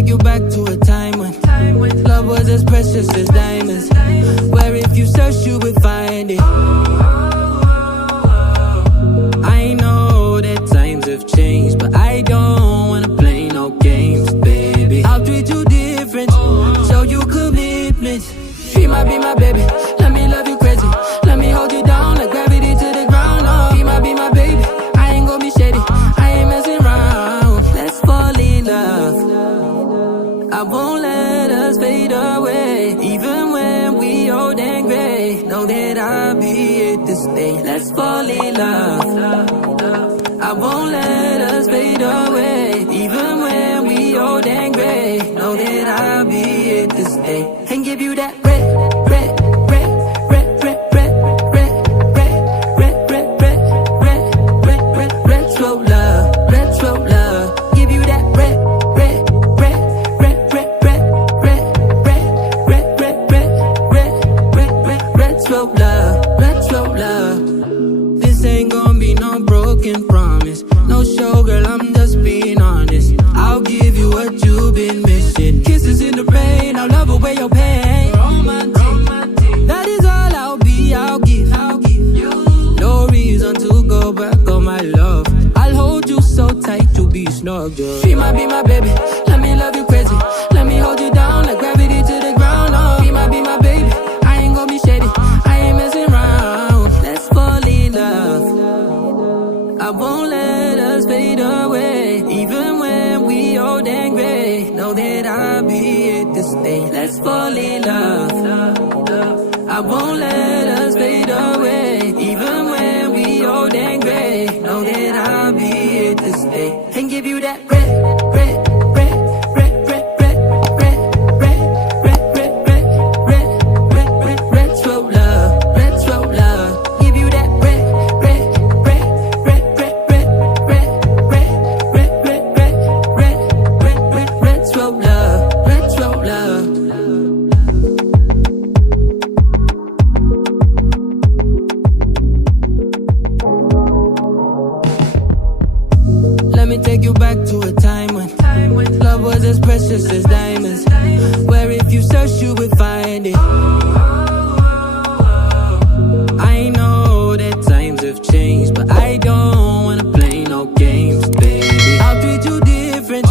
take you back to a time when love was as precious as diamonds, where if you search you would find it. I know that times have changed, but I don't wanna play no games, baby. I'll treat you different, show you commitment. She might be my baby, let me love you crazy. Let me hold you down like gravity to the ground. Oh, she might be my baby, I ain't gonna be shady, I ain't messing around. Let's fall in love, I won't let us fade away. Even when we old and gray, know that I'll be here to stay. Let's fall in love, I won't let us fade away. Even when we old and gray, know that I'll be here to stay. And give you that red, red, red, red, red, red, red, red, red, red, red, red, red, red, retro love, retro love. Give you that red, red, red, red, red, red, red, red, red, red, red, red, red, red, retro love, retro love. This ain't gonna be no broken promise, no show, girl, I'm just being honest. I'll give you what you've been missing. Kisses in the rain, I'll love away your pain. Romantic, that is all I'll be, I'll give you. No reason to go back on my love. I'll hold you so tight to be snug, yeah. She might be my baby, let me love you crazy. Let me hold you down like gravity to the ground. Oh, she might be my baby, I ain't gonna be shady, I ain't messing around. Let's fall in love, I won't let us fade away. Even when we old and gray, know that I'll be here to stay. Let's fall in love, I won't let us fade away. Even when we old and gray, know that I'll be here to stay. And give you that red, red, red, red, red, red, red, red, red, red, red, red, red, red, retro love, retro love. Give you that red, red, red, red, red, red, red, red, red, red, red, red, red, red, retro love, retro love. Let me take you back to a time when love was as precious as diamonds, where if you search you would find it. I know that times have changed, but I don't wanna play no games, baby. I'll treat you different,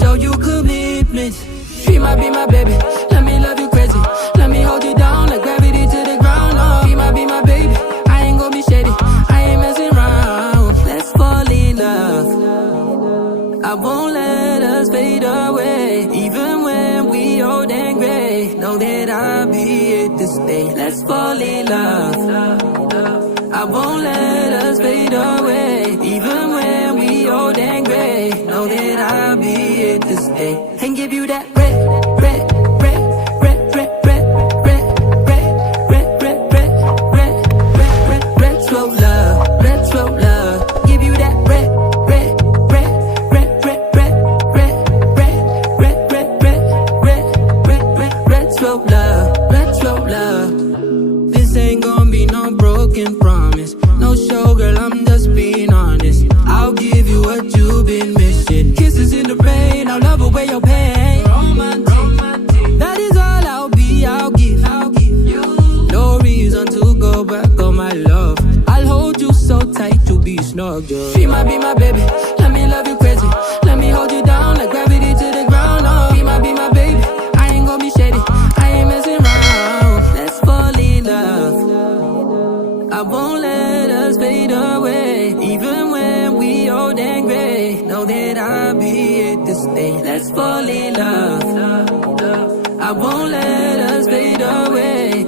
show you commitment. She might be my baby, let me love you crazy. Let me hold you down like gravity to the ground. Oh, she might be my baby, I ain't gonna be shady, I ain't messing around. Let's fall in love, I won't let us fade away. Even when we old and gray, know that I'll be here to stay. Let's fall in love, I won't let us fade away. Even when we old and gray, know that I'll be here to stay. And give you that red, red, red, red, red, red, red, red, red, red, red, red, red, red, retro love, retro love. Give you that red, red, red, red, red, red, red, red, red, red, red, red, red, red, retro love, retro love. This ain't gonna be no broken promise, no show, girl, I'm just being honest. I'll give you what you've been missing. Kisses in the rain, I'll love away your pain. Romantic, that is all I'll be, I'll give you. No reason to go back on my love. I'll hold you so tight to be snug, yeah. She might be my baby, let me love you crazy. Let me hold you down like gravity to the ground. Oh, she might be my baby, I ain't gonna be shady, I ain't messing around. Let's fall in love, I won't let us fade away. Even when we old and gray, know that I'll be here to stay. Let's fall in love, I won't let us fade away.